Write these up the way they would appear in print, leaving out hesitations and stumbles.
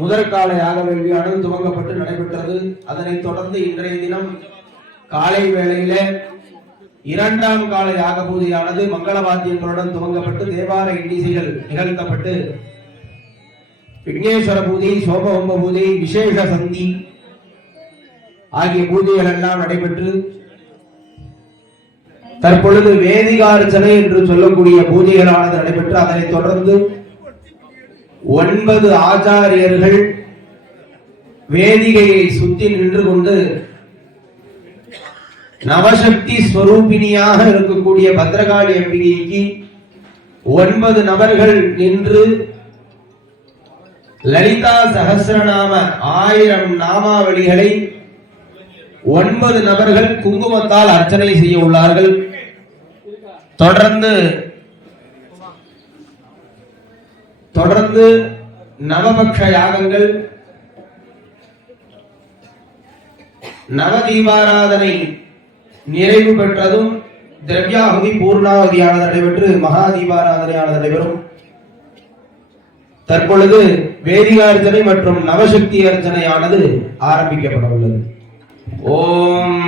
முதற்கால யாக வேள்வியானது துவங்கப்பட்டு நடைபெற்றது. அதனைத் தொடர்ந்து இன்றைய தினம் காலை வேளையில இரண்டாம் கால யாக பூஜையானது மங்கள வாத்தியங்களுடன் துவங்கப்பட்டு தேவார இன்னிசைகள் நிகழ்த்தப்பட்டு விக்னேஸ்வர பூஜை, சோமஹோம பூஜை, விசேஷ சந்தி ஆகிய பூஜைகள் எல்லாம் நடைபெற்று தற்பொழுது வேதிகார்ச்சனை என்று சொல்லக்கூடிய பூஜைகளானது நடைபெற்று அதனைத் தொடர்ந்து 9 ஆச்சாரியர்கள் வேதிகையை சுற்றி நின்று கொண்டு நவசக்தி ஸ்வரூபிணியாக இருக்கக்கூடிய பத்ரகாளி அம்பிகைக்கு 9 நபர்கள் நின்று லலிதா சஹஸ்ரநாம 1000 நாமாவளிகளை 9 நபர்கள் குங்குமத்தால் அர்ச்சனை செய்ய உள்ளார்கள். தொடர்ந்து நவபக்ஷ யாகங்கள், நவதீபாராதனை நிறைவு பெற்றதும் திரவியாகுதி பூர்ணாவதியானது நடைபெற்று மகா தீபாராதனையானது நடைபெறும். தற்பொழுது வேதிகார்ச்சனை மற்றும் நவசக்தி அர்ச்சனையானது ஆரம்பிக்கப்பட உள்ளது. ஓம்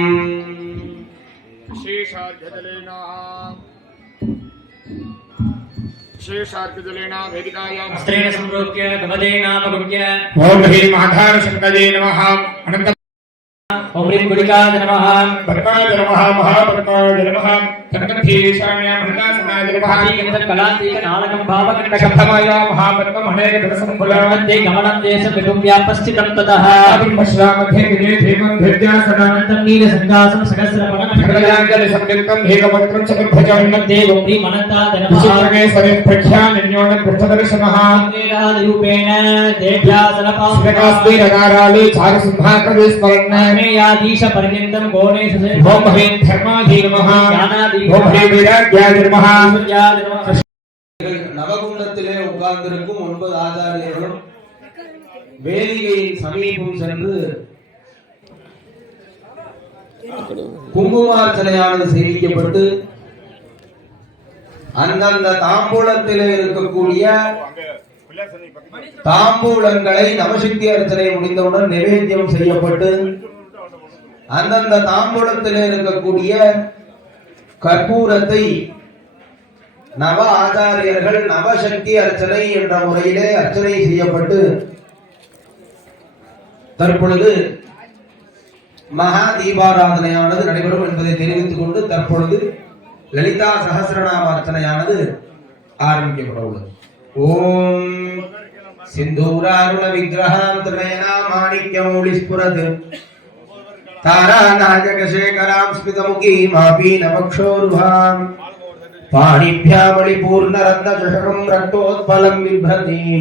शेषार्कजलेना वेदिकायां वस्त्रेण संप्रोक्ष्य गमदेनापगम्य ओम ह्रीं महाधार शंकरे नमः अनंत ओम ह्रीं गुलिकाय नमः भरताय नमः महाभरताय नमः तन्मध्येशाम्या भरतासनाय नमः ईगंध कलांतीक नालकं भावकंठ शब्दमाय महापद्म अनेक दशसंकुलमध्ये गमनं देशं विभुव्यापस्थितं ततः अभिमश्रा मध्ये विने धीमं धैर्यासनानंतं नीलसंगासं सहस्रपणं खड्गयाङ्गल संयुक्तं हेगवक्त्रं चतुर्भुजं मध्ये ओम ह्रीं अनन्ताय नमः विचित्रके सरिप्रख्यान्योन पृष्ठदर्शनः रूपेण देभ्यासनपास्मिकास्ति नगाराले चारुसिंहाकृते स्मरणामेयाधीश पर्यन्तं गोणेश ओम ह्रीं धर्माधीन नमः ஓம் ஹே வீராத்யாய நமஹ. நவகுண்டத்திலே உட்கார்ந்திருக்கும் 9 ஆச்சாரியர்களும் வேதிகையின் சமீபம் சென்று குங்குமார்ச்சனையானது செய்விக்கப்பட்டு அந்தந்த தாம்பூலத்திலே இருக்கக்கூடிய தாம்பூலங்களை நவசக்தி அர்ச்சனை முடிந்தவுடன் நிவேத்தியம் செய்யப்பட்டு அந்தந்த தாம்பூலத்திலே இருக்கக்கூடிய கற்பூரத்தை நவ ஆச்சாரியர்கள் நவசக்தி அர்ச்சனை என்ற முறையிலே அர்ச்சனை செய்யப்பட்டு தற்பொழுது மகா தீபாராதனையானது நடைபெறும் என்பதை தெரிவித்துக் கொண்டு தற்பொழுது லலிதா சஹஸ்ரநாம அர்ச்சனையானது ஆரம்பிக்கப்பட உள்ளது. ஓம் சிந்தூராருண விக்கிரஹாம் த்ரிநயனா மாணிக்யமௌலிஸ்புரத் तारानायकशेखरां स्मितमुखीं आपीनवक्षोरुहां पाणिभ्यामणिपूर्णरत्नचषकं रक्तोत्पलं बिभ्रतीं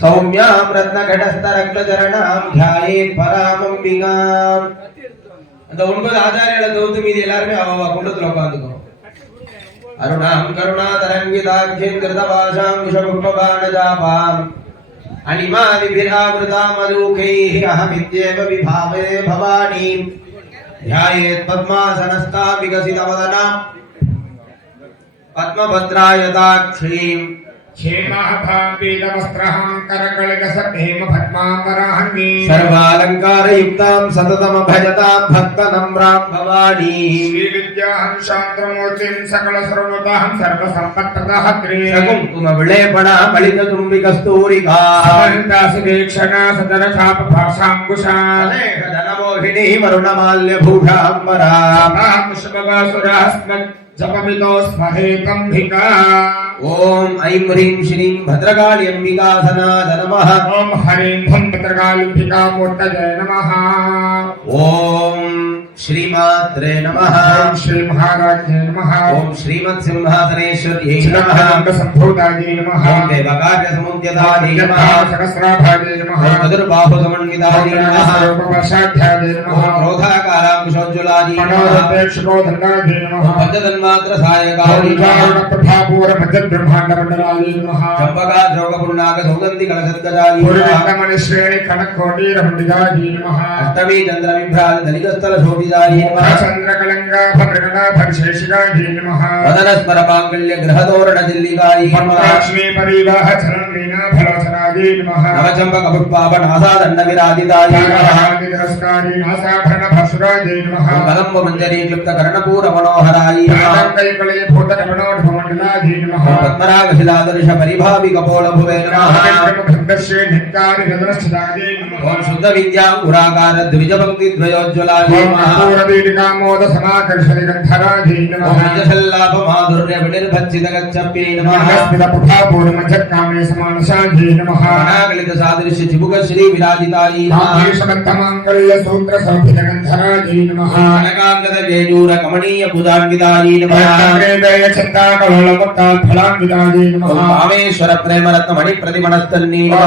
सौम्यां रत्नघटस्थरक्तचरणां ध्यायेत् परामम्बिकाम्. அந்த 9 ஆச்சாரியர்களை தவிர்த்து மீதி எல்லாரும் அவ குண்டத்துல உட்கார்ந்துக்கணும். அருணாம் கருணாதரங்கிதாக்ஷின் கிருதவாசாம் விஷபுஷ்பபாணஜாபாம் अनिमादिभिरावृतामलूकैः अहमित्येव विभावे भवानीं ध्यायेत् पद्मासनस्था विकसितवदनां पद्मभद्रायताक्षीं क्षेमाभापीतवस्त्रहां करकलिकसभेमपद्माकराहङ्गी सर्वालङ्कारयुक्तां सततमभजतां भक्तनम्रां भवानी श्रीविद्याहं शान्त्रमूर्तिं सकलसर्वतां सर्वसम्पत्प्रदाहत्रीं सकुङ्कुमविलेपणा मलितचुम्बिकस्तूरिका सदन्तासुदीक्षणा सदरचापभाषाङ्कुशा धनमोहिनी वरुणमाल्यभूषाम्बरा पुष्पवासुरास्मत् जपमितो स्महेकम्भिका. ओम ऐं ह्रीं श्रीं भद्रकाली अंबिकासनाय नमः. ओम हरीं भं भद्रकाली अंबिका मूर्तये नमः. ओम श्रीमात्रे नमः। ओम श्री महाराज्ञे नमः। ओम श्रीमत्सिंहासनेश्वर्यै नमः। संभूतायै नमः। ओम देवकार्यसमुद्यतायै नमः। सहस्राभायै नमः। ओम चतुर्बाहुसमन्वितायै नमः। रूपवर्षाढ्यायै नमः। ओम क्रोधाकारांशोज्ज्वलायै नमः। मनोरथेक्षुकोधन्नायै नमः। ओम पञ्चतन्मात्रसहायकायै नमः। प्रभापूरमध्यब्रह्माण्डमण्डलायै नमः। चम्पकाद्रौगपुण्डाकसौगन्धिकलशद्गजायै नमः। पूर्णमणिश्रेणी कनककोटिरमण्डितायै नमः। अष्टमी चन्द्रविभ्राजदलितस्थलशोभितायै नमः। चन्द्रकलङ्काभरणनाभविशेषिकायै नमः। वदनस्मरमाङ्गल्यगृहतोरणदिल्लिकायै नमः। लक्ष्मी परिवाह चरणलीनाफलोचनायै नमः। नवचम्पकपुष्पावनासादण्डविराजितायै नमः। तिरस्कारी नासाभरणभस्रायै नमः। कदम्बमञ्जरीक्लुप्तकर्णपूरमनोहरायै नमः। कैकले भूतकमनोढमण्डलायै नमः। पद्मरागशिलादर्शपरिभाविकपोलभुवे नमः। भक्तस्य नित्यानि गगनस्थितायै नमः। ओम शुद्धविद्याङ्कुराकारद्विजपङ्क्तिद्वयोज्ज्वलायै नमः। पूर्णदीर्घामोदसमाकर्षणिगन्धरायै नमः। ओम निजसल्लाभमाधुर्यविनिर्भत्सितगच्छप्यै नमः। पूर्णमध्यकामे समानसायै नमः। अनागलितसादृश्यचिबुकश्रीविराजितायै नमः। माहेशमन्तमाङ्गल्यसूत्रसौभिदगन्धरायै नमः। कनकाङ्गदकेयूरकमनीयबुधान्वितायै नमः। फलान्वितायै नमः। ओम कामेश्वरप्रेमरत्नमणिप्रतिमणस्तन्यै नमः।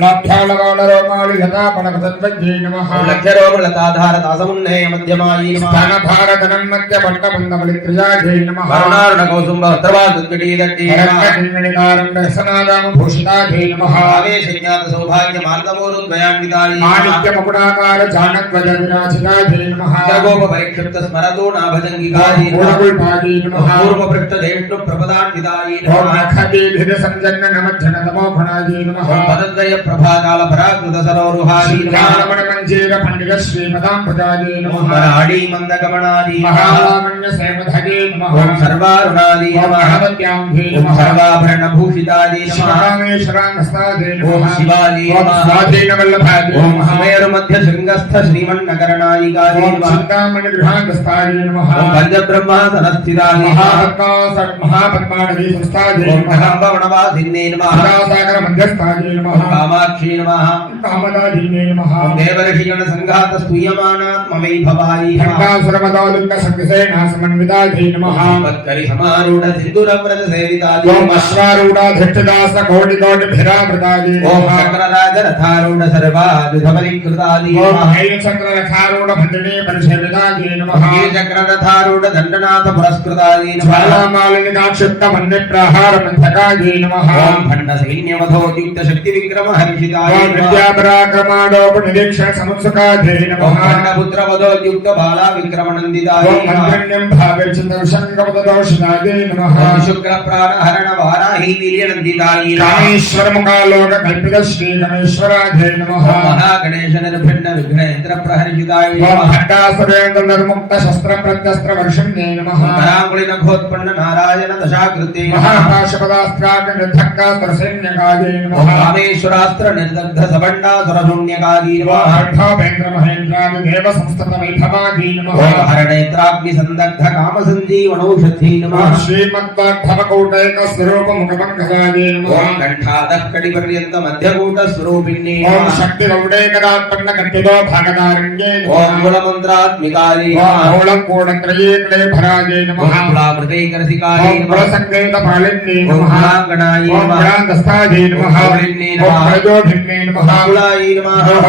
लाभ्यालरोमालिलतापणकतत्वज्ञै नमः। ओम लक्ष्यरोमलताधारदासमुन्नय मध्यमायै नमः। स्थानभारतनन्मध्यपट्टबन्धवलित्रयायै नमः। करुणारुणकौसुम्भवस्त्रवासुत्कटीदट्टै नमः। रत्नकिङ्गणिकारण्डसनादामभूषितायै नमः। आवेशज्ञातसौभाग्यमार्गमोरुद्वयान्वितायै नमः। माणिक्यमकुटाकार जानद्वजविराजितायै नमः। सर्वोपपरिक्षिप्तस्मरतो नाभजङ्गिकायै नमः। पूर्वकुल्पायै नमः। पूर्वपृष्ठदेष्णुप्रपदान्वितायै ओम नमः। नखतिभिर्सञ्जन्य नमज्जनतमोघनायै नमः। ओम पदद्वयप्रभाकालपराकृतसरोरुहायै नमः। श्रीरामणमञ्जीर पण्डित श्रीमदाम्बुजायै ओम नमः। मराडीमन्दगमनायै नमः। महालावण्यसेवधये नमः। ओम सर्वारुणायै ओम नमः। भगवत्याम्भे ओम नमः। सर्वाभरणभूषितायै नमः। शिवरामेश्वराङ्गस्तादे ओम नमः। शिवायै ओम नमः। स्वाधीनवल्लभादे ओम नमः। सुमेरुमध्यशृङ्गस्थ श्रीमन्नगरनायिकायै ओम नमः। चिन्तामणिगृहाङ्गस्तादे नमः। ओम पञ्चब्रह्मासनस्थितायै नमः। महापद्मानदी संस्थादे ओम नमः। कदम्बवनवासिन्यै नमः। सदासागर मध्यस्थादे नमः। ओम कामाक्षी नमः। कामदादीने नमः। ओम देवर्षिगणसङ्घातस्तूयमानात्मवैभवायै नमः। खण्डासुरमदालुकसंविसेनासमन्वितायै नमः। समारूढसिन्दूरव्रतसेवितायै ओम नमः। अश्वारूढाधिष्ठदासकोटिकोटिभिरावृतायै ओम नमः। चक्रराजरथारूढसर्वायुधबलिकृतायै ओम नमः। हैलचक्ररथारूढभण्डिने परिसेवितायै नमः। वीरचक्ररथारूढदण्डनाथपुरस्कृतायै नमः। ज्वालामालिनिकाक्षिप्तमन्यप्राहारमन्थकायै नमः। ओम खण्डसैन्यवधोद्युक्तशक्तिविक्रमहर्षितायै ओम नमः। विद्यापराक्रमाणोपनिरीक्षणसमुत्सुकायै ओम नमः। खण्डपुत्रवधोद्युक्तबालाविक्रमनन्दितायै ओम नमः। मन्त्रण्यं भागर्चितविशङ्कपददोषितायै नमः। ओम शुक्रप्राणहरणवाराही वीर्यनन्दितायै नमः। कामेश्वरमुखालोककल्पित श्रीगणेश्वरायै नमः। ओम महागणेशनिर्भिन्नविघ्नेन्द्रप्रहर्षितायै ओम नमः। भट्टासुरेन्द्रनिर्मुक्तशस्त्रप्रत्यस्त्रवर्षिण्ये नमः। कराङ्गुलिनखोत्पन्ननारायणदशाकृत्यै नमः। महापाशपदास्त्राकनिर्धक्कास्त्रसैन्यकायै ओम नमः। कामेश्वरास्त्रनिर्दग्धसबण्डासुरशून्यकायै नमः। महेन्द्रादिदेवसंस्ततवैभवायै नमः। ओम हरणेत्राग्निसन्दग्धकामसञ्जीवनौषधी नमः। ओम श्रीमद्वाग्भवकौटैकस्वरूपमुखपङ्कजायै नमः। ओम कण्ठादः कटिपर्यन्तमध्यकूटस्वरूपिण्ये ओम नमः। शक्तिगौडैकदात्पन्नकटितो भागदारण्ये ओम नमः। मूलमन्त्रात्मिकायै ओम नमः। मूलकोणत्रये क्लेभरायै ओम नमः। कुलामृतैकरसिकायै ओम नमः। कुलसङ्केतपालिन्ये ओम नमः। कुलाङ्गणायै ओम नमः। कुलान्दस्तायै नमः। ओम कुलिन्ये ओम नमः। प्रजोभिन्ये नमः। कुलायै नमः। ओम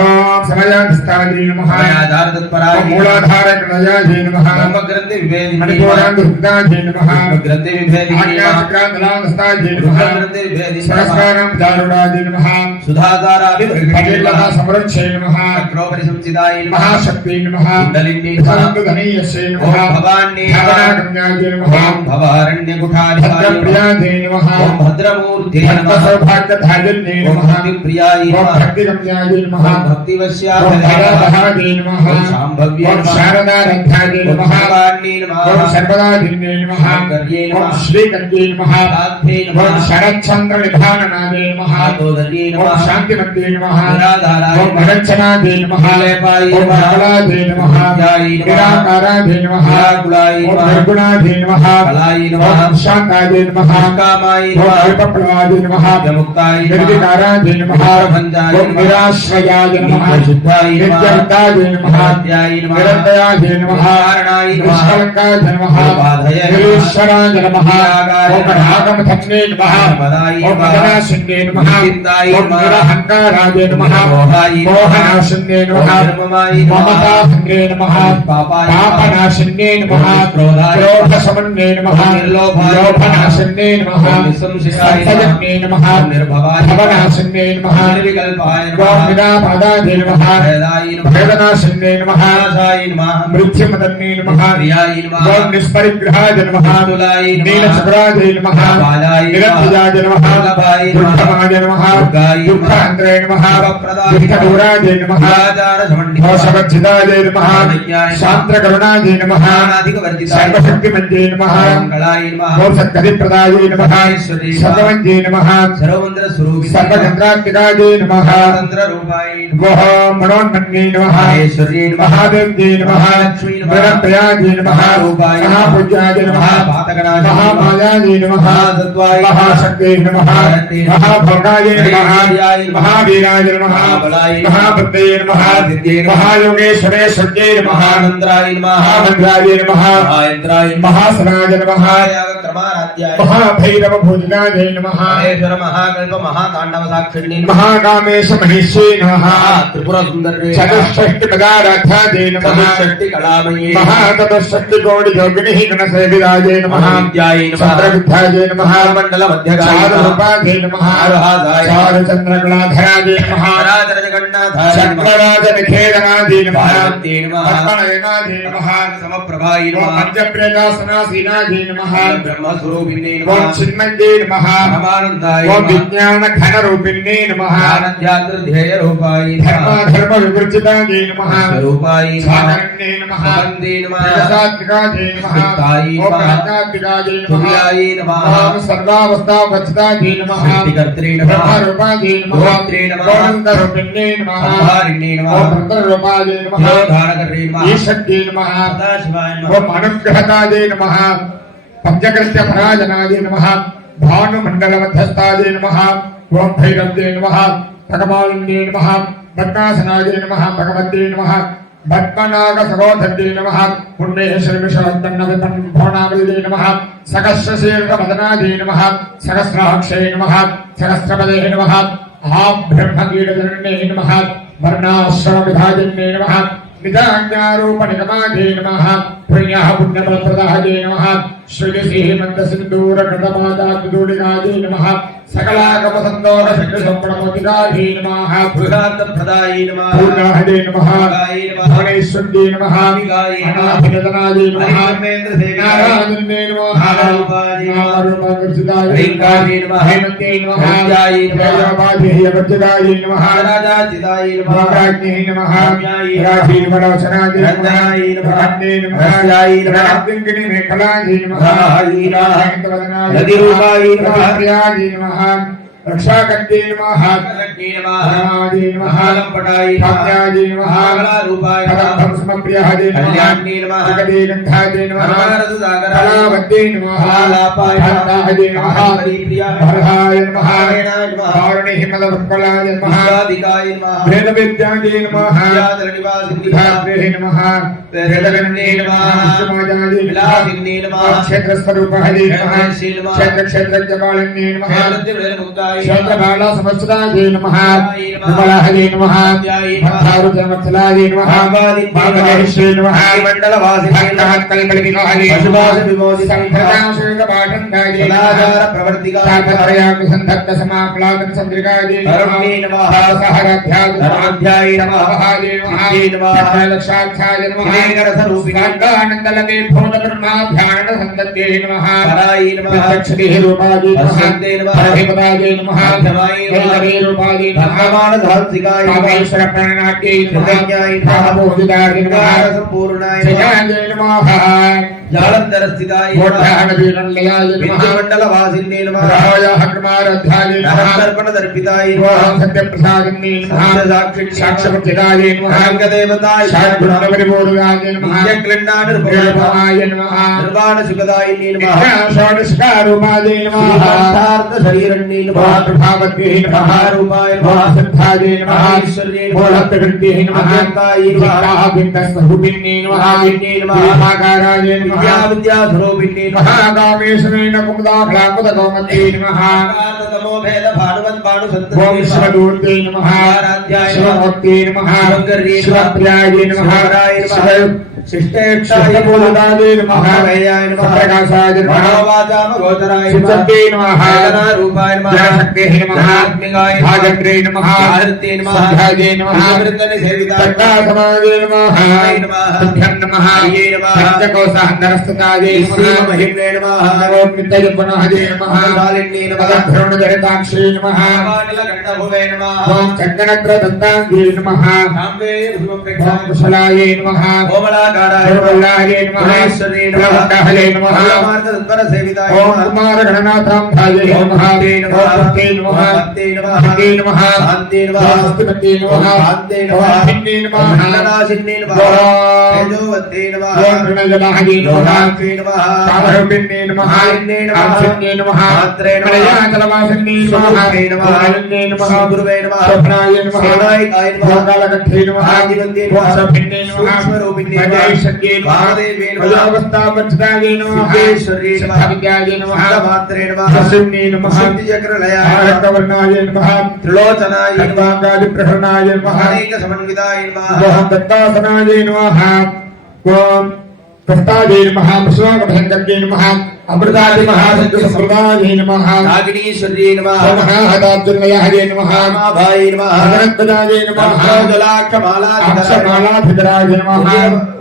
समयान्तस्तायै नमः। समयाधारतत्परायै ओम नमः। मूलाधारकलयायै नमः। ब्रह्मग्रन्थिविभेदिन्ये नमः। मणिपूरान्तहृदायै नमः। ग्रन्थिविभेदिन्ये नमः। आज्ञाचक्रान्तरान्तस्तायै नमः। ग्रन्थिविभेदिन्ये नमः। सहस्राणां दारुणायै नमः। सुधाधाराभिवृद्धिये नमः। फलिल्लतासमृच्छे नमः। चक्रोपरिसंसितायै नमः। महाशक्त्यै नमः। कुण्डलिन्ये नमः। सन्तधनीयस्यै ओम नमः। भवान्ये नमः। भावनागम्यायै नमः। ओम भवारण्यकुठारिकायै नमः। भद्रप्रियायै नमः। ओम भद्रमूर्ते नमः। भक्तसौभाग्यधारिण्ये ओम नमः। भक्तिप्रियायै ओम नमः। भक्तिगम्यायै नमः। ओम ओम भक्तिवश्याभये नमः। भरदहायै नमः। ओम शाम्भव्ये ओम नमः। शारदारध्यायै ओम नमः। सर्वाण्ये नमः। ओम सर्वदाधिन्ये नमः। शङ्कर्ये ओम नमः। श्रीकन्ये नमः। साध्वे नमः। ओम शरच्चन्द्रनिधाननादे नमः। आतोदर्ये ओम नमः। शान्तिमन्त्रे नमः। निराधाराय ओम नमः। भगच्छनादे नमः। निर्लेपाय ओम नमः। कमलादे नमः। विद्यायै नमः। निराकारादे नमः। निराकुलाय ओम नमः। निर्गुणादे नमः। कलाय नमः। ओम शान्तादे नमः। कामाय ओम नमः। अल्पप्लवादे नमः। मुक्ताय नमः। निर्विकारादे नमः। भञ्जाय ओम नमः। निराश्रयाय नमः। नित्यशुद्धाय नमः। नित्यवृत्ताय नमः। निरवध्याय नमः निरवध्याय नमः कारणाय नमः निष्कलंकाय नमः निरुपाधाय नमः निरीश्वराय नमः निरागाय ओम नमः नागमथम्ने नमः नर्मदाय ओम नमः मदनाशिन्ने नमः निश्चिन्ताय ओम नमः निरहंकाराय नमः मोहाय नमः मोहनाशिन्ने नमः ओम निर्ममाय नमः ममताहंगे नमः पापाय नमः पापनाशिन्ने नमः क्रोधाय नमः क्रोधशमन्ने नमः निर्लोभाय नमः लोभनाशिन्ने नमः निसंशयाय नमः सत्यज्ञे नमः निर्भवाय नमः भवनाशिन्ने नमः निर्विकल्पाय ओम नमः निरापादाय नमः भेदाय नमः भेदनाशिन्ने नमः नाशाय नमः मृत्युमदन्ने नमः प्रियाय नमः ओम निष्परिग्रहाय नमः तुलाय नमः नीलचक्राय नमः बालाय नमः निरंजयाय नमः वल्लभाय नमः दुर्गमाय नमः दुर्गाय नमः दुःखान्तरे नमः सुखप्रदाय नमः दुःखदूराय नमः दुराचारसमन्विताय दोषवर्जिताय नमः नमः शान्त्रकरुणाय नमः ज्ञानाधिकवर्जिताय सर्वशक्तिमन्ये नमः मङ्गलाय नमः ओम सद्गतिप्रदाय नमः सर्वमन्ये नमः सर्वमन्त्रस्वरूपिताय सर्वचन्द्रात्मिकाय नमः तन्त्ररूपाय गोः मनोन्मन्ये नमः महेश्वर्यै नमः महादेव्ये नमः महालक्ष्मी नमः निरन्तयाय नमः महारूपाय नमः महापूज्याय नमः महापातकनाय नमः महामायाय नमः महासत्त्वाय नमः महाशक्ते नमः महारते नमः महाभोगाय नमः महावीर्याय नमः महावीराय नमः महाबलाय नमः महाबुद्धये नमः महासिद्धये नमः महायोगेश्वरेश्वर्ये नमः महानन्द्राय नमः महामन्द्राय नमः महायन्त्राय नमः महासनाय नमः महायागक्रमाराध्याय नमः महाभैरवभोजनाय नमः महेश्वर महाकल्प महाताण्डवसाक्षिण्ये नमः महाकामेश महिष्ये नमः त्रिपुरसुन्दर्ये नमः चतुष्षष्टिपदाराध्याय नमः चतुष्षष्टिकलामये महाचतुष्षष्टिकोटियोगिनिः गणसेविदाय नमः विद्याय नमः चन्द्रविद्याय नमः मण्डलमध्यगाय नमः चारुरूपाय नमः चारुहासाय नमः चारुचन्द्रकलाधराय नमः चराचरजगन्नाथाय नमः चक्रराजनिखेतनाय नमः पार्वत्यै नमः पद्मनयनाय नमः समप्रभाय नमः पञ्चप्रेतासनासीनाय नमः ब्रह्मस्वरूपिणे ओम नमः चिन्मये नमः परमानन्दाय ओम नमः विज्ञानघनरूपिणे नमः ज्ञानध्यात्रध्येयरूपाय नमः धर्मविवृजिताय नमः स्वरूपाय नमः सागरण्ये नमः वन्दे नमः जगदात्मिकाय नमः सुप्ताय ओम नमः प्राज्ञात्मिकाय नमः तुर्याय नमः ओम सर्वावस्थावस्थिताय नमः सृष्टिकर्त्रे नमः ब्रह्मरूपाय नमः गोत्रे नमः गोविन्दरूपिणे नमः संहारिणे नमः ओम रुद्ररूपाय नमः तिरोधानकर्णे नमः ईशक्ये नमः सदाशिवाय नमः ओम अनुग्रहताय नमः पंचकृत्यपराजनाय नमः भानुमण्डलमध्यस्थाय नमः ओम भैरव्ये नमः भगवान्ये नमः भद्मासनाय नमः भगवते नमः भद्मनागसहोधर्ये नमः पुण्येश्वरविषवन्दन्नविपन्भोणावलिदे नमः सहस्रशीर्षमदनाय नमः सहस्राक्षे नमः सहस्रपदे नमः आब्रह्मकीटजनन्ये नमः वर्णाश्रमविधायन्ये नमः निजाज्ञारूपनिगमाय नमः पुण्यः पुण्यफलप्रदाय नमः श्रीसीमन्तसिन्दूरकृतमादाद्विदूलिकाय नमः सकलागमसन्दोषशक्तिसम्पणमोदिकाय नमः बृहत्प्रदाय नमः पूर्णाहदे नमः भुवनेश्वर्ये नमः अनाभिनदनाय नमः नारायणे नमः नामरूपावर्जिताय ह्रीङ्कारे नमः हेमन्ते नमः ह्रीङ्काय नमः जयपादेयवर्जिताय नमः राजाचिताय नमः वाग्राज्ञे नमः राजीवलोचनाय रञ्जनाय नमः रञ्जने नमः रस्याय नमः रत्नगिरि मेखलाय नमः राहाय नमः नमः रतिरूपाय नमः प्रियाय नमः रक्षाकर्ते नमः रक्षाकर्ते नमः रामाय नमः लम्पटाय नमः काम्याय नमः कमलारूपाय नमः समप्रियाय नमः कल्याण्ये नमः जगदेकन्धाय नमः रससागराय कलावते नमः कलापाय नमः भक्ताय नमः हरिप्रियाय हरहाय नमः नारायणाय नमः वारणिहिमलवत्पलाय नमः विश्वाधिकाय नमः वेदविद्याय नमः विद्याधरनिवासिने विधात्रे नमः वेदगण्ये नमः विष्णुमायाय नमः विलासिन्ये नमः क्षेत्रस्वरूपाय नमः क्षेत्रस्य नमः क्षेत्रक्षेत्रज्ञपालिन्ये नमः क्षेत्रद्विवेदमुक्ताय क्षेत्रबाला समस्तदाय नमः विमलाय नमः भक्तारुजमत्सलाय नमः भागवतेश्वरे नमः मण्डलवासिने नमः कल्पलिकाय संघर्षांशपाठन्ताय सदाचारप्रवर्तिकाय साधनयामि संधत्त समाप्लादन चन्द्रिकाय करुण्ये नमः सहराध्याय धर्माध्याय नमः महाय नमः नमः लक्षाध्याय नमः श्रीरसरूपिणे स्वर्गानन्दलके भूतब्रह्माध्यान संदत्ते नमः पराय नमः प्रत्यक्षदेह रूपाय नमः वसन्ते नमः हरिपदाय नमः मध्यमाय नमः हरे रूपाय नमः भगवानसहस्रिकाय नमः कामेश्वर प्राणनाट्ये नमः कृतज्ञाय नमः भावबोधिताय नमः संपूर्णाय नमः जयाय नमः जालन्धरस्थिताय नमः मोक्षाणवीरनिलयाय नमः विद्युमण्डलवासिन्ये नमः रायाः कुमाराध्याय नमः सहस्रर्पणदर्पिताय नमः ओम सत्यप्रसादिन्ये नमः सत्यसाक्षिणे साक्षात्काराय नमः साङ्गदेवताय षड्गुणपरिपूर्णाय नमः नित्यक्लिण्डानिर्भयाय नमः निर्वाणसुखदायिने नमः षोडशकारूपाय नमः श्रीकण्ठार्थशरीरण्ये नमः प्रभावत्यै नमः रूपाय नमः सिद्धायै नमः ईश्वर्यै नमः मूलप्रकृत्यै नमः अव्यक्तायै नमः बिन्दस्वरूपिण्यै नमः विद्याकाराय नमः विद्यास्वरूपिण्यै नमः महाकामेश्वरेण कुमुदाभ्राकुतगौमत्यै नमः नमो भेद भानुवन् भानुसन्तते ओम शिवदूर्ते नमः शिवमूर्ते नमः शिवप्रियाय नमः शिष्टेक्षाय नमः वैयाय नमः प्रकाशाय नमः मनोवाचामगोचराय चित्ते नमः रूपाय नमः शक्तेः नमः आत्मिकाय भागत्रे नमः आहृत्ये नमः सद्धाये नमः अमृतनिसेविताय तत्तासमाये नमः नमः तुभ्यं नमः ये नमः पंचकोशहस्तरस्तताये नमः महिम्ने नमः नमो नित्यजपनाये नमः शालिन्ये नमः भ्रमणजगताक्षे नमः नीलकण्ठभुवे नमः ओम चन्दनत्रदत्ताङ्गे नमः साम्बे ओम शुभप्रेक्षाय कुशलाये नमः कोमलाकाराय सर्वल्लाये नमः महेश्वरे नमः प्रवक्ताहले नमः मार्गतत्परसेविताय ओम नमः कुमारगणनाथाम्भाये नमः भक्ते नमः भक्ते नमः भक्ते नमः भक्ते नमः शान्ते नमः स्वस्तिमते नमः शान्ते नमः भिन्ने नमः मण्डलाशिन्ने नमः तेजोवत्ते नमः ओम प्रणयजलाहये नमः लोकान्ते नमः कामरूपिण्ये नमः मालिन्ये नमः कांसिन्ये नमः मात्रे नमः मलयाचलवासिन्ये नमः सुमुखे नमः कालिन्ये नमः गुरुवे नमः स्वप्नाय नमः सेनायिकाय नमः भोगालकट्ठे नमः आदिवन्द्ये नमः वत्सभिन्ने नमः सूक्ष्मरूपिण्ये नमः प्रजयशक्ये नमः वामदेव्ये नमः प्रजावस्थापच्छदाये नमः सिद्धेश्वर्ये नमः सिद्धाविद्याये नमः मात्रे नमः प्रसन्ने नमः सिद्धिचक्रलयाय नमः भारतवर्णाय नमः त्रिलोचनाय नमः खड्वाङ्गादिप्रहरणाय नमः अनेकसमन्विताय नमः ओम दत्तासनाय नमः ओम कृष्णाय नमः पुष्पाकभयङ्कर्ये नमः अमृतादि महासंप्रदाय नमः नागिनीश्वर्ये नमः महाहदाब्जुर्नयाय नमः रामाभाय नमः भगवद्गदाय नमः जलाक्षमालाधिधराय अक्षमालाधिधराय नमः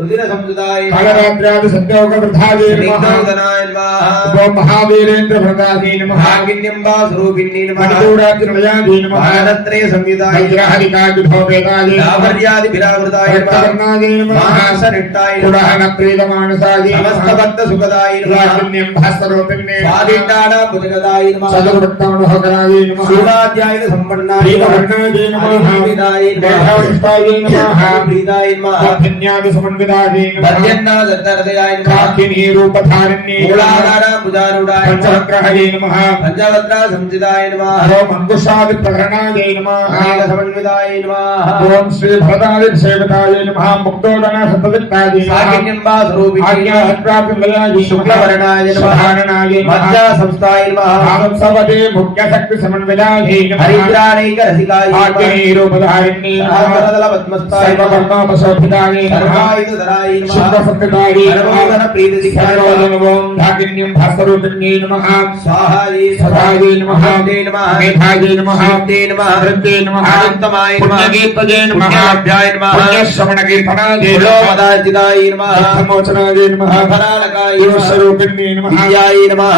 रुधिरसंयुताय कालरात्र्यादि सत्योगवृद्धाय नमः स्निग्धोदनाय नमः ओम महावीरेन्द्र भृताय नमः भागिन्यम्बास्वरूपिण्ये नमः मणिपूराब्जुर्नयाय नमः भारतत्रय संयुताय वज्राहरिकायुधोपेताय नमः लाभर्यादिभिरावृताय नमः रक्तवर्णाय नमः मानसनिष्ठाय नमः पुराणप्रीतमानसाय नमः समस्तभक्तसुखदाय नमः राजन्यं भास्वरूपिण्ये स्वादिष्टानां भुजगदाय नमः चतुर्भक्तानुभोगराय नमः शूलाध्यायसम्पन्नाय श्रीवर्णाय नमः हरिविदाय नमः देहाविष्टाय नमः प्रीताय नमः धन्यादिसमन्विताय नमः पर्यन्नादत्तहृदयाय नमः काकिनी रूपधारिण्ये मूलाधारा भुजारूढाय नमः पंचवक्राय नमः पञ्चवक्त्रा संचिताय नमः ओम अंकुशादिप्रहरणाय नमः अनेकसमन्विताय नमः ओम श्री भरतादिसेविताय नमः मुक्तोदन सतवित्ताय नमः सागिन्यम्बास्वरूपिण्ये आज्ञाहत्प्राप्तिलयाय शुक्लवर्णाय नमः सुधारणाय नमः मध्यासंस्थाय नमः भावसवदे मुख्यशक्तिसमन्विताय नमः हरिद्राणैकरसिकाय नमः आज्ञैरूपधारिण्ये नमः सर्वदलपद्मस्थाय नमः सर्वकर्मापशोभिताय नमः सर्वायुधधराय नमः शुद्धसत्कृताय नमः सर्वोदनप्रीतिदिक्षाय नमः सर्वोदनवोम धाकिन्यं भास्वरूपिण्ये नमः स्वाहायै सदायै नमः ते नमः मेधायै नमः ते नमः हृदये नमः आनन्दमाय नमः पुण्यगीतये नमः पुण्यलाभ्याय नमः पुण्यश्रवणकीर्तनाय नमः पुलोमदार्जिताय नमः धर्मोचनाय नमः फलालकाय नमः ईश्वरूपिण्ये नमः विद्याय नमः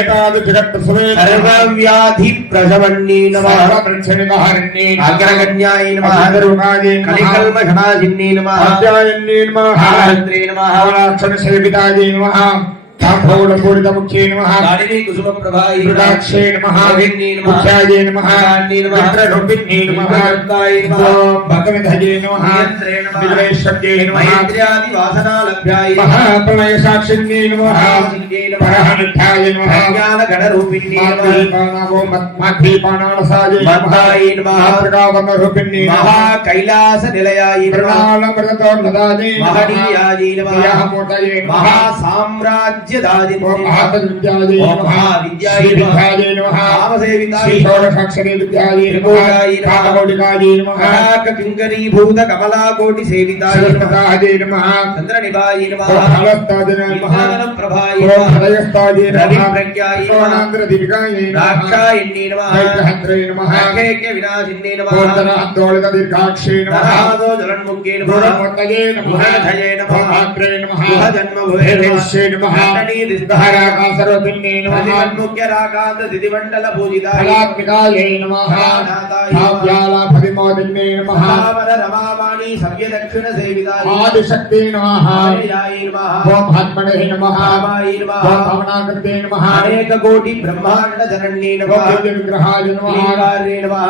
एतादृशजगत्प्रसवे सर्वव्याधिप्रशमन्ये नमः सर्वप्रच्छन्नहारिण्ये अग्रगण्याय नमः अग्ररूपाय नमः कलिकल्मषणाजिन्ये नमः अध्यायन्ये नमः महारत्रे नमः अक्षरसेविताय नमः ताम्बूलपूरितमुख्ये नमः कुसुमप्रभाय रुद्राक्षे नमः गोविन्ये नमः मुख्याय नमः कान्ये नमः रुद्ररूपिण्ये नमः भक्ताय नमः भक्तविधये नमः नियन्त्रे नमः विजयेश्वर्ये नमः मैत्र्यादिवासनालभ्याय महाप्रणयसाक्षिण्ये नमः महासिन्ये नमः परहनिष्ठाय नमः ज्ञानगणरूपिण्ये नमः माध्वीपानालसाय मन्दाय नमः प्रकावमरूपिण्ये नमः महाकैलासनिलयाय नमः प्रणालमृतोन्नदाय महनीयाय नमः मूर्तये नमः महासाम्राज्यदादिन्ये ओम महाविद्याय ओम नमः महाविद्याय श्री विद्याय नमः कामसेविताय श्री षोडशाक्षरी विद्याय नमः त्रिकोटाय नमः कामकोटिकाय नमः किङ्करीभूतकमलाकोटिसेविताय नमः सरस्वताय नमः चन्द्रनिभाय नमः ओम हलस्ताय नमः प्रभाय ओम नमः हृदयस्ताय नमः रविप्रज्ञाय नमः सोनान्द्रदीपिकाय नमः दाक्षायण्ये नमः दैत्यहन्त्रे नमः विनाशिन्ये नमः पूर्णदीर्घाक्षे नमः नरहादो जलन्मुखे नमः गुरुमूर्तये नमः गुहाधये नमः भोगाग्रे नमः गुहजन्मभुवे नमः हेमेश्ये नमः धाराकासर्वपिण्ये नमः प्रतिमन्मुख्यराकान्तदितिमण्डलपूजिताय फलात्मिकायै नमः भाव्यालाभविमोदिन्ये नमः रमावाणी सव्यदक्षिणसेविताय आदिशक्ते नमः आर्याय नमः ओम आत्मने नमः रामाय नमः ओम भवनाकृते नमः अनेककोटि ब्रह्माण्डजनन्ये ओम नमः विग्रहाय नमः लीलार्ये नमः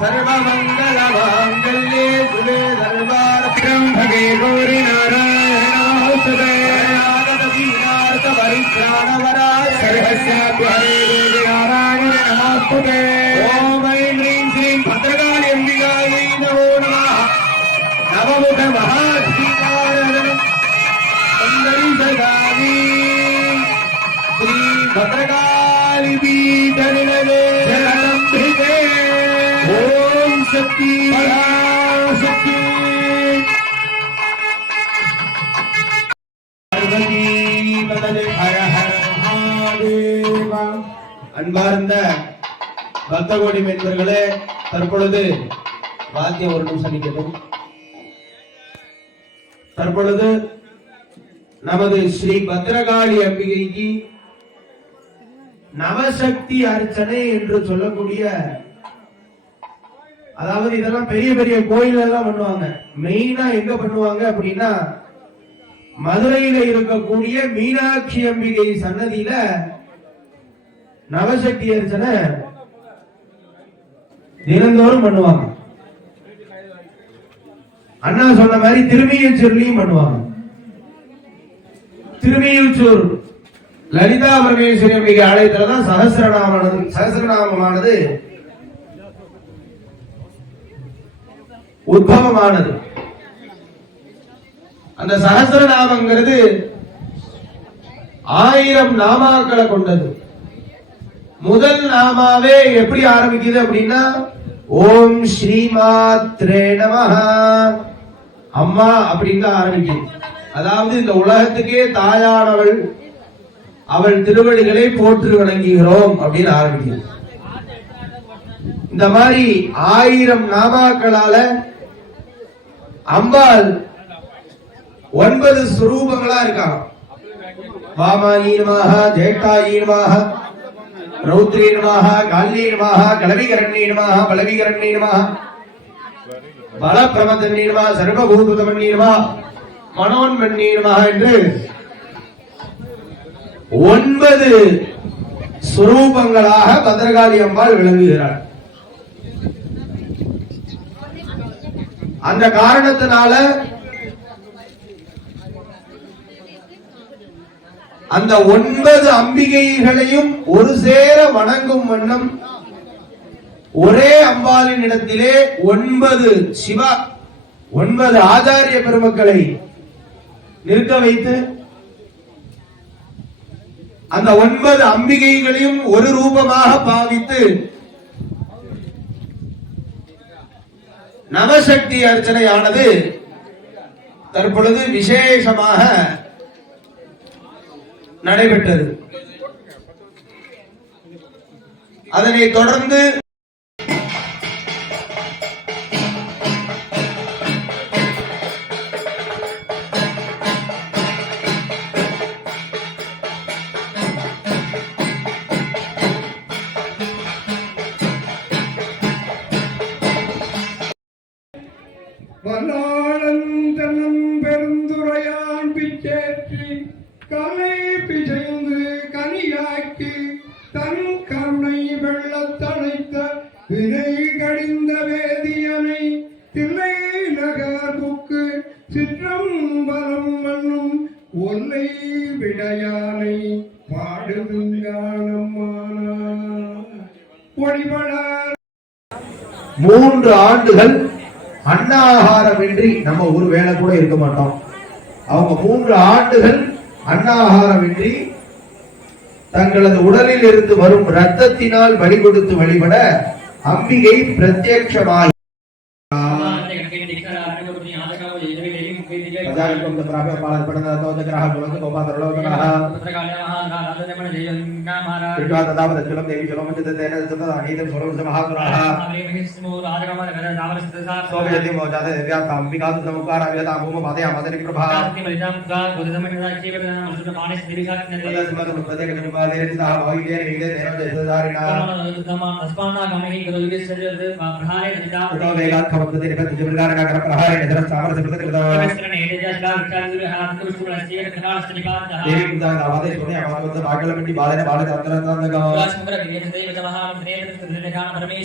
सर्वमङ्गलमाङ्गल्ये शिवे सर्वार्थं भगे गौरी नारायण नमोस्तुते परित्राणवराय सर्वस्यापि हरे देवी नारायण नमोस्तुते ॐ ऐं ह्रीं श्रीं भद्रकाली अम्बिकायै नमो नमः नवमुख महाश्रीकारहरणं सुन्दरी सदावी श्री भद्रकाली पीठनिलये जगदम्बिके ॐ शक्ति पराशक्ति ஹர ஹர மகாதேவா. அன்பார்ந்த பக்தகோடி மென்பர்களே, தற்பொழுது வாத்தியம் ஒரு நிமிஷம் நிற்கட்டும். தற்பொழுது நமது ஸ்ரீ பத்ரகாளி அம்பிகைக்கு நவசக்தி அர்ச்சனை என்று சொல்லக்கூடிய, அதாவது இதெல்லாம் பெரிய பெரிய கோயில எல்லாம் பண்ணுவாங்க. மெயினா எங்க பண்ணுவாங்க அப்படின்னா மதுரையில இருக்கக்கூடிய மீனாட்சி அம்பிகை சன்னதியில நவசக்தி அர்ச்சனை தினந்தோறும் பண்ணுவாங்க. அண்ணா சொன்ன மாதிரி திருமியூச்சூர்லயும் பண்ணுவாங்க. திருமியூச்சூர் லலிதா பரமேஸ்வரி அம்பிகை ஆலயத்துலதான் சகசிரநாமமானது உத்பவமானது. அந்த சகசிரநாமங்கிறது 1000 நாமாக்களை கொண்டது. முதல் நாமாவே எப்படி ஆரம்பிக்குது அப்படின்னா ஓம் ஸ்ரீமாத்ரே நமஹ, அம்மா அப்படின்னு ஆரம்பிக்குது. அதாவது இந்த உலகத்துக்கே தாயானவள், அவள் திருவடிகளை போற்று வணங்குகிறோம் அப்படின்னு ஆரம்பிக்குது. இந்த மாதிரி 1000 நாமாக்களால அம்பாள் 9 ஸ்வரூபங்களா இருக்காங்க. வாமாயி நமஹ, ஜேஷ்டாயி நமஹ, ரௌத்ரி நமஹ, கால்யி நமஹ, கலவிகரண்யே நமஹ, பலவிகரண்யே நமஹ, பலப்பிரமதன்யே நமஹ, சர்வபூதமன்யே நமஹ, மனோன்மன்யே நமஹ என்று 9 ஸ்வரூபங்களாக பத்ரகாளி அம்பாள் விளங்குகிறாள். அந்த காரணத்தினால அந்த 9 அம்பிகைகளையும் ஒரு சேர வணங்கும் வண்ணம் ஒரே அம்பாளின் இடத்திலே 9 ஆச்சாரிய பெருமக்களை நிற்க வைத்து அந்த 9 அம்பிகைகளையும் ஒரு ரூபமாக பாவித்து நவசக்தி அர்ச்சனையானது தற்பொழுது விசேஷமாக நடைபெற்றது. அதனை தொடர்ந்து வல்லாளந்தனம் பெருந்துரையான் பிச்சேற்றி கலை பிசைந்து கனியாக்கி தன் கருணை வெள்ளத்தணைத்த வினை கடிந்த வேதியனை தில்லை நகர்புக்கு சிற்றம்பலம் மண்ணும் ஒல்லை விடையானை பாடுதுங்கானம்மானா ஒளிபடார் 3 ஆண்டுகள் அன்னாகாரமின்றி நம்ம ஒரு வேளை கூட இருக்க மாட்டோம். அவங்க 3 ஆண்டுகள் அன்னாகாரமின்றி தங்களது உடலில் இருந்து வரும் இரத்தத்தினால் பலி கொடுத்து வழிபட அம்பிகை பிரத்யட்சமாகி देवी पूजा दावादे सोने आवाज बागल मंडी बाले बाले अंतरंगा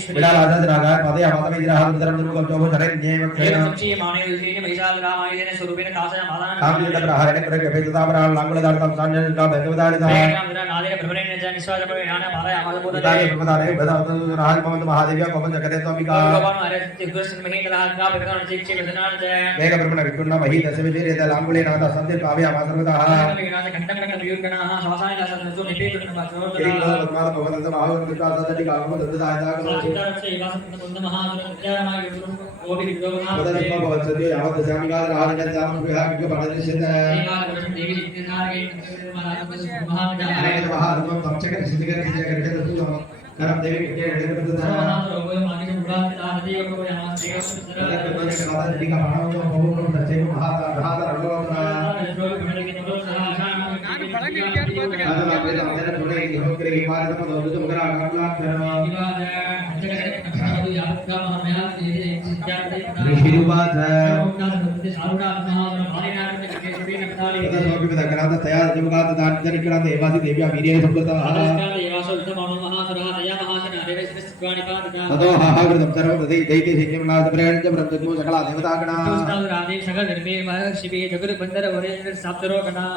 बिड़ा राजा रागा पदे आवाज में इधर हाथ उधर को जो चले न्याय काम ये लग रहा है करे के बेचता बरा लांगुल दार का सांजन का बेगवदार था तारे प्रदाने बदा राज भवन महादेव को बंद करे तो अम्बिका मेघ ब्रह्मण विकुण्ण मही दश विजय रे लांगुले नाथ संदेश पावे आवाज सर्वदा एक लोकमाल भवन महाव कृपा सदति का भवन ददायता बदल भवन सदि आवाज जामिका राज जाम विहार के बदल सिद्ध है महाधर्म तक्षक सिद्धकर सिद्धकर तो करम देवी के देवता ततो हाहाकृतं सर्वं दैत्य सैन्यं प्रेरणं ब्रह्मज्ञो सकला देवतागणा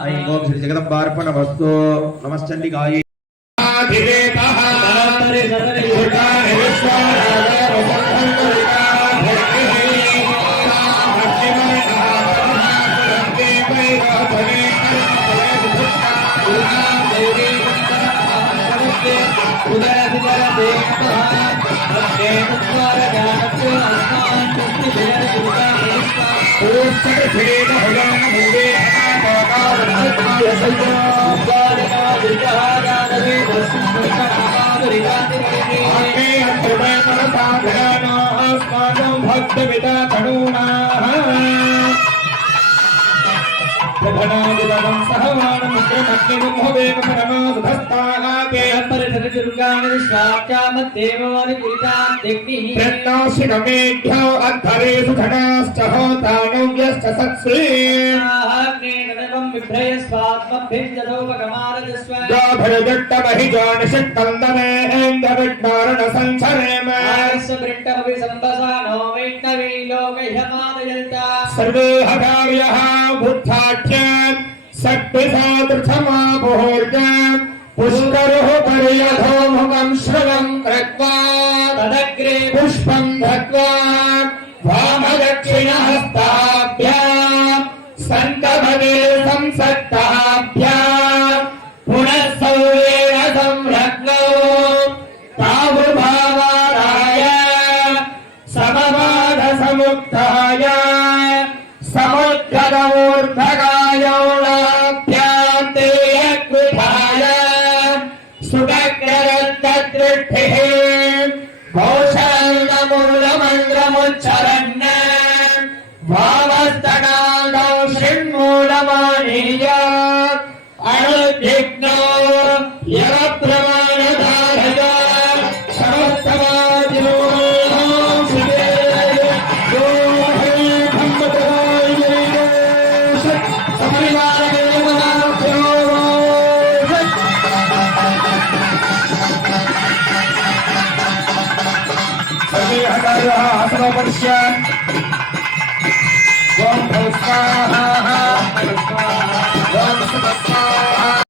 ऐं ओम श्री जगदम्बार्पणमस्तु नमश्चण्डिकाय भक्तविदा प्रधनादिवं सहवानं मुख्यमग्निं भवेम परमासुधस्तानाते परिसरजुर्गाणि विश्वाचामत्तेवोनि कीटां दिग्निः प्रत्नोषिकमेभ्यो अद्धरेषु धनाश्च होतानव्यश्च सत्स्वे आग्नेनदेवं विभ्रयस्वात्मभिञ्जदोपगमारजस्व गोभरजट्टमहिजानिषट्टन्दमेन्द्रविड्मारणसंसरेम आयस्ववृट्टमपि सम्भसानो वैष्णवी लोकह्यमादयन्ता सर्वे हठार्यः बुद्धाख्यात् सत्पिशादृथमापुहोर्गात् पुष्करुः पर्यधोमुखं श्रवं कृत्वा तदग्रे पुष्पं धत्वा वामदक्षिणहस्ताभ्यां सन्तभवे संसक्ताभ्यां पुनः सौर्येण संरग्नौ तावुभावाराय समवादसमुक्ताय समुद्गदमूर्धगायोणाभ्यान्ते यकृताय सुडग्ररक्तदृष्टिः घोषाङ्गमूलमन्त्रमुच्चरन् भावस्तनादौ शृण्मूलमानीय अनुद्विग्नो यवप्रमाणधारय समस्तवादिनो Om Bhusvaha Om Svaha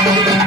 Thank you.